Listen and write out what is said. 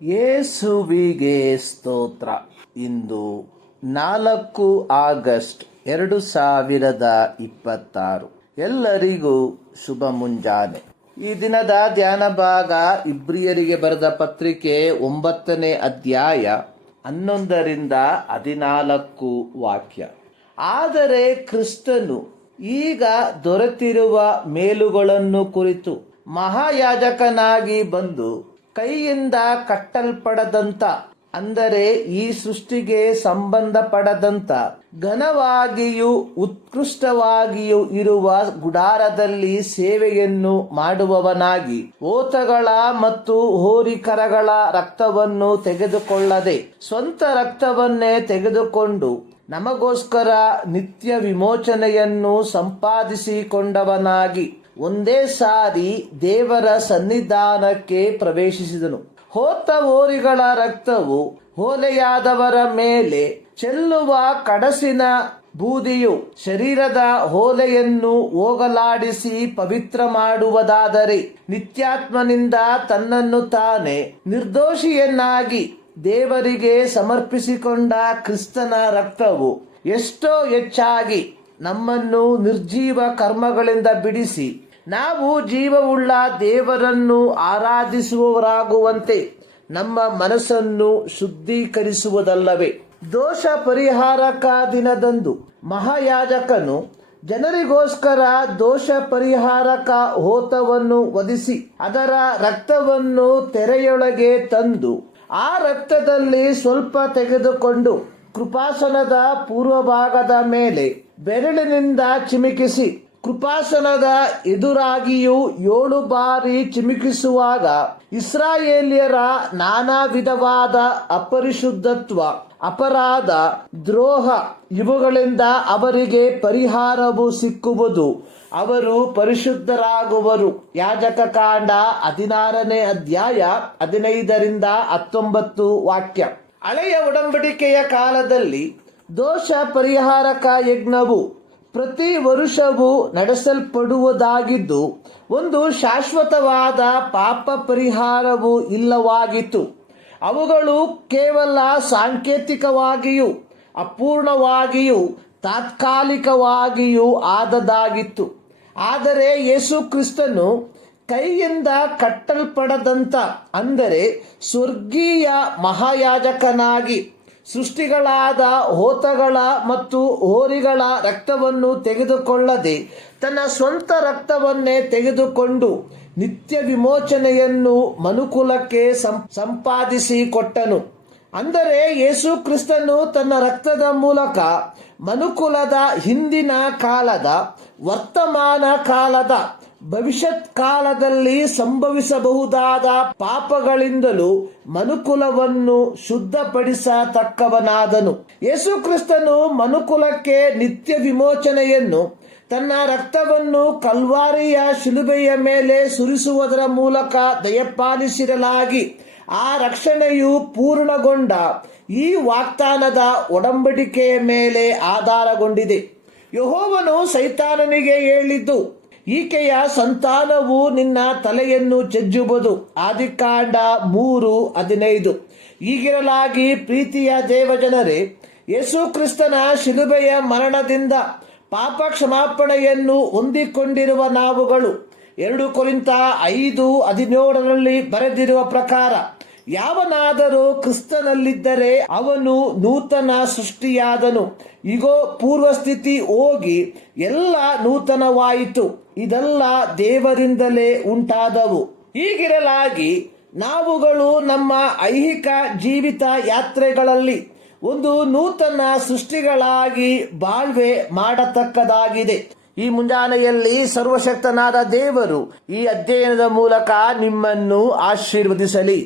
ಯೇಸುವಿಗೆ ಸ್ತೋತ್ರ. ಇಂದು 4 ಆಗಸ್ಟ್ 2026. ಎಲ್ಲರಿಗೂ ಶುಭ ಮುಂಜಾನೆ. ಈ ದಿನದ ಧ್ಯಾನ ಭಾಗ ಇಬ್ರಿಯರಿಗೆ ಬರೆದ ಪತ್ರಿಕೆ 9ನೇ ಅಧ್ಯಾಯ 11ರಿಂದ 14 ವಾಕ್ಯ. ಆದರೆ ಕ್ರಿಸ್ತನು ಈಗ ದೊರೆತಿರುವ ಮೇಲುಗಳನ್ನು ಕುರಿತು ಮಹಾಯಾಜಕನಾಗಿ ಬಂದು ಕೈಯಿಂದ ಕಟ್ಟಲ್ಪಡದಂತ, ಅಂದರೆ ಈ ಸೃಷ್ಟಿಗೆ ಸಂಬಂಧಪಡದಂತ ಘನವಾಗಿಯೂ ಉತ್ಕೃಷ್ಟವಾಗಿಯೂ ಇರುವ ಗುಡಾರದಲ್ಲಿ ಸೇವೆಯನ್ನು ಮಾಡುವವನಾಗಿ ಓತಗಳ ಮತ್ತು ಹೋರಿಕರಗಳ ರಕ್ತವನ್ನು ತೆಗೆದುಕೊಳ್ಳದೆ ಸ್ವಂತ ರಕ್ತವನ್ನೇ ತೆಗೆದುಕೊಂಡು ನಮಗೋಸ್ಕರ ನಿತ್ಯ ವಿಮೋಚನೆಯನ್ನು ಸಂಪಾದಿಸಿಕೊಂಡವನಾಗಿ ಒಂದೇ ಸಾರಿ ದೇವರ ಸನ್ನಿಧಾನಕ್ಕೆ ಪ್ರವೇಶಿಸಿದನು. ಹೋತ ಹೋರಿಗಳ ರಕ್ತವು ಹೊಲೆಯಾದವರ ಮೇಲೆ ಚೆಲ್ಲುವ ಕಡಸಿನ ಬೂದಿಯು ಶರೀರದ ಹೊಲೆಯನ್ನು ಹೋಗಲಾಡಿಸಿ ಪವಿತ್ರ ಮಾಡುವುದಾದರೆ, ನಿತ್ಯಾತ್ಮನಿಂದ ತನ್ನನ್ನು ತಾನೇ ನಿರ್ದೋಷಿಯನ್ನಾಗಿ ದೇವರಿಗೆ ಸಮರ್ಪಿಸಿಕೊಂಡ ಕ್ರಿಸ್ತನ ರಕ್ತವು ಎಷ್ಟೋ ಹೆಚ್ಚಾಗಿ ನಮ್ಮನ್ನು ನಿರ್ಜೀವ ಕರ್ಮಗಳಿಂದ ಬಿಡಿಸಿ ನಾವು ಜೀವವುಳ್ಳ ದೇವರನ್ನು ಆರಾಧಿಸುವವರಾಗುವಂತೆ ನಮ್ಮ ಮನಸ್ಸನ್ನು ಶುದ್ಧೀಕರಿಸುವುದಲ್ಲವೇ. ದೋಷ ಪರಿಹಾರಕ ದಿನದಂದು ಮಹಾಯಾಜಕನು ಜನರಿಗೋಸ್ಕರ ದೋಷ ಪರಿಹಾರಕ ಹೋತವನ್ನು ವಧಿಸಿ ಅದರ ರಕ್ತವನ್ನು ತೆರೆಯೊಳಗೆ ತಂದು ಆ ರಕ್ತದಲ್ಲಿ ಸ್ವಲ್ಪ ತೆಗೆದುಕೊಂಡು ಕೃಪಾಸನದ ಪೂರ್ವಭಾಗದ ಮೇಲೆ ಬೆರಳಿನಿಂದ ಚಿಮುಕಿಸಿ, ಕೃಪಾಸನದ ಎದುರಾಗಿಯೂ 7 ಬಾರಿ ಚಿಮುಕಿಸುವಾಗ ಇಸ್ರಾಯೇಲ್ಯರ ನಾನಾ ವಿಧವಾದ ಅಪರಿಶುದ್ಧತ್ವ, ಅಪರಾಧ, ದ್ರೋಹ ಇವುಗಳಿಂದ ಅವರಿಗೆ ಪರಿಹಾರವು ಸಿಕ್ಕುವುದು, ಅವರು ಪರಿಶುದ್ಧರಾಗುವರು. ಯಾಜಕ ಕಾಂಡ 16ನೇ ಅಧ್ಯಾಯ 15ರಿಂದ 19 ವಾಕ್ಯ. ಹಳೆಯ ಒಡಂಬಡಿಕೆಯ ಕಾಲದಲ್ಲಿ ದೋಷ ಪರಿಹಾರಕ ಯಜ್ಞವು ಪ್ರತಿ ವರುಷವೂ ನಡೆಸಲ್ಪಡುವುದಾಗಿದ್ದು, ಒಂದು ಶಾಶ್ವತವಾದ ಪಾಪ ಪರಿಹಾರವು ಇಲ್ಲವಾಗಿತ್ತು. ಅವುಗಳು ಕೇವಲ ಸಾಂಕೇತಿಕವಾಗಿಯೂ ಅಪೂರ್ಣವಾಗಿಯೂ ತಾತ್ಕಾಲಿಕವಾಗಿಯೂ ಆದದಾಗಿತ್ತು. ಆದರೆ ಯೇಸು ಕ್ರಿಸ್ತನು ಕೈಯಿಂದ ಕಟ್ಟಲ್ಪಡದಂತ, ಅಂದರೆ ಸ್ವರ್ಗೀಯ ಮಹಾಯಾಜಕನಾಗಿ ಸೃಷ್ಟಿಗಳಾದ ಹೋತಗಳ ಮತ್ತು ಹೋರಿಗಳ ರಕ್ತವನ್ನು ತೆಗೆದುಕೊಳ್ಳದೆ ತನ್ನ ಸ್ವಂತ ರಕ್ತವನ್ನೇ ತೆಗೆದುಕೊಂಡು ನಿತ್ಯ ವಿಮೋಚನೆಯನ್ನು ಮನುಕುಲಕ್ಕೆ ಸಂಪಾದಿಸಿಕೊಟ್ಟನು. ಅಂದರೆ ಯೇಸು ಕ್ರಿಸ್ತನು ತನ್ನ ರಕ್ತದ ಮೂಲಕ ಮನುಕುಲದ ಹಿಂದಿನ ಕಾಲದ, ವರ್ತಮಾನ ಕಾಲದ, ಭವಿಷ್ಯತ್ ಕಾಲದಲ್ಲಿ ಸಂಭವಿಸಬಹುದಾದ ಪಾಪಗಳಿಂದಲೂ ಮನುಕುಲವನ್ನು ಶುದ್ಧಪಡಿಸತಕ್ಕವನಾದನು. ಯೇಸು ಕ್ರಿಸ್ತನು ಮನುಕುಲಕ್ಕೆ ನಿತ್ಯ ವಿಮೋಚನೆಯನ್ನು ತನ್ನ ರಕ್ತವನ್ನು ಕಲ್ವಾರಿಯ ಶಿಲುಬೆಯ ಮೇಲೆ ಸುರಿಸುವುದರ ಮೂಲಕ ದಯಪಾಲಿಸಿರಲಾಗಿ ಆ ರಕ್ಷಣೆಯು ಪೂರ್ಣಗೊಂಡ ಈ ವಾಗ್ದಾನದ ಒಡಂಬಡಿಕೆಯ ಮೇಲೆ ಆಧಾರಗೊಂಡಿದೆ. ಯೆಹೋವನು ಸೈತಾನನಿಗೆ ಹೇಳಿದ್ದು, ಈಕೆಯ ಸಂತಾನವು ನಿನ್ನ ತಲೆಯನ್ನು ಜಜ್ಜುವುದು. ಆದಿಕಾಂಡ 3:15. ಹೀಗಿರಲಾಗಿ ಪ್ರೀತಿಯ ದೇವಜನರೇ, ಯೇಸು ಕ್ರಿಸ್ತನ ಶಿಲುಬೆಯ ಮರಣದಿಂದ ಪಾಪ ಕ್ಷಮಾಪಣೆಯನ್ನು ಹೊಂದಿಕೊಂಡಿರುವ ನಾವುಗಳು 2 ಕೊರಿಂಥ 5:17 ಬರೆದಿರುವ ಪ್ರಕಾರ, ಯಾವನಾದರೂ ಕ್ರಿಸ್ತನಲ್ಲಿದ್ದರೆ ಅವನು ನೂತನ ಸೃಷ್ಟಿಯಾದನು, ಇಗೋ ಪೂರ್ವಸ್ಥಿತಿ ಹೋಗಿ ಎಲ್ಲ ನೂತನವಾಯಿತು, ಇದೆಲ್ಲ ದೇವರಿಂದಲೇ ಉಂಟಾದವು. ಹೀಗಿರಲಾಗಿ ನಾವುಗಳು ನಮ್ಮ ಐಹಿಕ ಜೀವಿತ ಯಾತ್ರೆಗಳಲ್ಲಿ ಒಂದು ನೂತನ ಸೃಷ್ಟಿಗಳಾಗಿ ಬಾಳ್ವೆ ಮಾಡತಕ್ಕದಾಗಿದೆ. ಈ ಮುಂಜಾನೆಯಲ್ಲಿ ಸರ್ವಶಕ್ತನಾದ ದೇವರು ಈ ಅಧ್ಯಯನದ ಮೂಲಕ ನಿಮ್ಮನ್ನು ಆಶೀರ್ವದಿಸಲಿ.